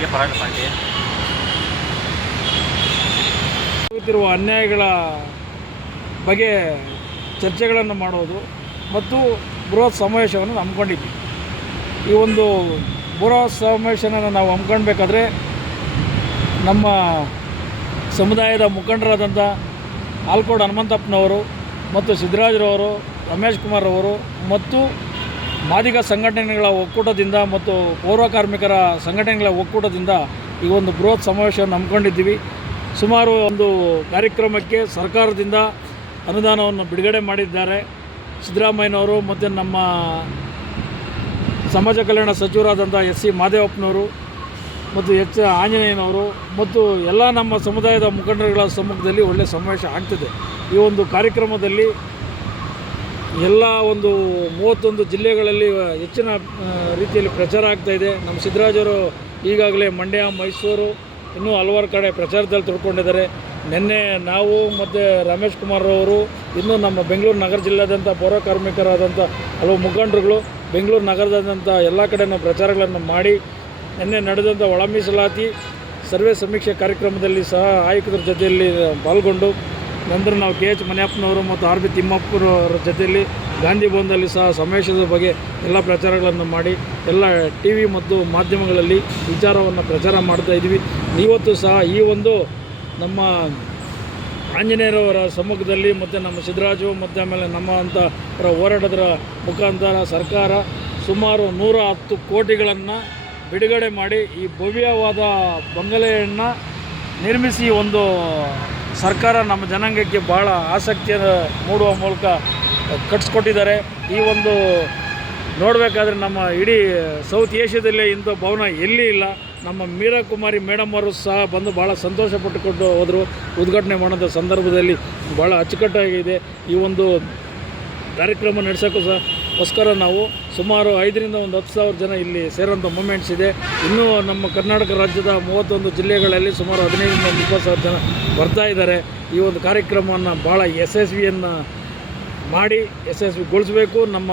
K ಪರಾಗ ಪಾಂಡೆ. ಆಗುತ್ತಿರುವ ಅನ್ಯಾಯಗಳ ಬಗ್ಗೆ ಚರ್ಚೆಗಳನ್ನು ಮಾಡೋದು ಮತ್ತು ಬೃಹತ್ ಸಮಾವೇಶವನ್ನು ಹಮ್ಮಿಕೊಂಡಿದ್ವಿ. ಈ ಒಂದು ಬೃಹತ್ ಸಮಾವೇಶನ ನಾವು ಹಮ್ಮಿಕೊಳ್ಬೇಕಾದ್ರೆ ನಮ್ಮ ಸಮುದಾಯದ ಮುಖಂಡರಾದಂಥ ಆಲ್ಕೋಡ್ ಹನುಮಂತಪ್ಪನವರು ಮತ್ತು ಸಿದ್ದರಾಜರವರು, ರಮೇಶ್ ಕುಮಾರ್ ಅವರು ಮತ್ತು ಮಾದಿಗ ಸಂಘಟನೆಗಳ ಒಕ್ಕೂಟದಿಂದ ಮತ್ತು ಪೌರ ಕಾರ್ಮಿಕರ ಸಂಘಟನೆಗಳ ಒಕ್ಕೂಟದಿಂದ ಈ ಒಂದು ಬೃಹತ್ ಸಮಾವೇಶವನ್ನು ಹಮ್ಮಿಕೊಂಡಿದ್ದೀವಿ. ಸುಮಾರು ಒಂದು ಕಾರ್ಯಕ್ರಮಕ್ಕೆ ಸರ್ಕಾರದಿಂದ ಅನುದಾನವನ್ನು ಬಿಡುಗಡೆ ಮಾಡಿದ್ದಾರೆ. ಸಿದ್ದರಾಮಯ್ಯನವರು ಮತ್ತು ನಮ್ಮ ಸಮಾಜ ಕಲ್ಯಾಣ ಸಚಿವರಾದಂಥ ಎಸ್ ಸಿ ಮಾದೇವಪ್ಪನವರು ಮತ್ತು ಎಚ್ ಆಂಜನೇಯನವರು ಮತ್ತು ಎಲ್ಲ ನಮ್ಮ ಸಮುದಾಯದ ಮುಖಂಡರುಗಳ ಸಮ್ಮುಖದಲ್ಲಿ ಒಳ್ಳೆಯ ಸಮಾವೇಶ ಆಗ್ತಿದೆ. ಈ ಒಂದು ಕಾರ್ಯಕ್ರಮದಲ್ಲಿ ಎಲ್ಲ ಒಂದು 31 ಜಿಲ್ಲೆಗಳಲ್ಲಿ ಹೆಚ್ಚಿನ ರೀತಿಯಲ್ಲಿ ಪ್ರಚಾರ ಆಗ್ತಾಯಿದೆ. ನಮ್ಮ ಸಿದ್ದರಾಜರು ಈಗಾಗಲೇ ಮಂಡ್ಯ, ಮೈಸೂರು ಇನ್ನೂ ಹಲವಾರು ಕಡೆ ಪ್ರಚಾರದಲ್ಲಿ ತೊಡ್ಕೊಂಡಿದ್ದಾರೆ. ನಿನ್ನೆ ನಾವು ಮತ್ತು ರಮೇಶ್ ಕುಮಾರ್ ಅವರು ಇನ್ನೂ ನಮ್ಮ ಬೆಂಗಳೂರು ನಗರ ಜಿಲ್ಲೆಯಾದಂಥ ಪೌರ ಕಾರ್ಮಿಕರಾದಂಥ ಹಲವು ಮುಖಂಡರುಗಳು ಬೆಂಗಳೂರು ನಗರದಾದ್ಯಂತ ಎಲ್ಲ ಕಡೆಯೂ ಪ್ರಚಾರಗಳನ್ನು ಮಾಡಿ ನಿನ್ನೆ ನಡೆದಂಥ ಒಳ ಮೀಸಲಾತಿ ಸರ್ವೆ ಸಮೀಕ್ಷೆ ಕಾರ್ಯಕ್ರಮದಲ್ಲಿ ಸಹ ಆಯುಕ್ತರ ಜೊತೆಯಲ್ಲಿ ಪಾಲ್ಗೊಂಡು ನಂತರ ನಾವು ಕೆ ಎಚ್ ಮನೆಯಪ್ಪನವರು ಮತ್ತು ಆರ್ ಬಿ ತಿಮ್ಮಪ್ಪರವರ ಜೊತೆಯಲ್ಲಿ ಗಾಂಧಿ ಭವನದಲ್ಲಿ ಸಹ ಸಮಾವೇಶದ ಬಗ್ಗೆ ಎಲ್ಲ ಪ್ರಚಾರಗಳನ್ನು ಮಾಡಿ ಎಲ್ಲ ಟಿ ವಿ ಮತ್ತು ಮಾಧ್ಯಮಗಳಲ್ಲಿ ವಿಚಾರವನ್ನು ಪ್ರಚಾರ ಮಾಡ್ತಾಯಿದ್ವಿ. ಇವತ್ತು ಸಹ ಈ ಒಂದು ನಮ್ಮ ಆಂಜನೇಯರವರ ಸಮ್ಮುಖದಲ್ಲಿ ಮತ್ತು ನಮ್ಮ ಸಿದ್ದರಾಜು ಮತ್ತು ಆಮೇಲೆ ನಮ್ಮ ಅಂಥವರ ಹೋರಾಟದ ಮುಖಾಂತರ ಸರ್ಕಾರ ಸುಮಾರು 110 ಕೋಟಿಗಳನ್ನು ಬಿಡುಗಡೆ ಮಾಡಿ ಈ ಭವ್ಯವಾದ ಬಂಗಲೆಯನ್ನು ನಿರ್ಮಿಸಿ ಒಂದು ಸರ್ಕಾರ ನಮ್ಮ ಜನಾಂಗಕ್ಕೆ ಭಾಳ ಆಸಕ್ತಿಯನ್ನು ಮೂಡುವ ಮೂಲಕ ಕಟ್ಸ್ಕೊಟ್ಟಿದ್ದಾರೆ. ಈ ಒಂದು ನೋಡಬೇಕಾದ್ರೆ ನಮ್ಮ ಇಡೀ ಸೌತ್ ಏಷ್ಯಾದಲ್ಲೇ ಇಂಥ ಭವನ ಎಲ್ಲಿ ಇಲ್ಲ. ನಮ್ಮ ಮೀರಾ ಕುಮಾರಿ ಮೇಡಮ್ ಅವರು ಸಹ ಬಂದು ಭಾಳ ಸಂತೋಷ ಪಟ್ಟುಕೊಂಡು ಹೋದರು. ಉದ್ಘಾಟನೆ ಮಾಡೋಂಥ ಸಂದರ್ಭದಲ್ಲಿ ಭಾಳ ಅಚ್ಚುಕಟ್ಟಾಗಿದೆ. ಈ ಒಂದು ಕಾರ್ಯಕ್ರಮ ನಡೆಸೋಕ್ಕೂ ಸಹಗೋಸ್ಕರ ನಾವು ಸುಮಾರು 5ರಿಂದ 10,000 ಜನ ಇಲ್ಲಿ ಸೇರೋಂಥ ಮೂಮೆಂಟ್ಸ್ ಇದೆ. ಇನ್ನೂ ನಮ್ಮ ಕರ್ನಾಟಕ ರಾಜ್ಯದ 31 ಜಿಲ್ಲೆಗಳಲ್ಲಿ ಸುಮಾರು 15ರಿಂದ 20,000 ಜನ ಬರ್ತಾ ಇದ್ದಾರೆ. ಈ ಒಂದು ಕಾರ್ಯಕ್ರಮವನ್ನು ಭಾಳ ಯಶಸ್ವಿಯನ್ನು ಮಾಡಿ ಯಶಸ್ವಿಗೊಳಿಸಬೇಕು. ನಮ್ಮ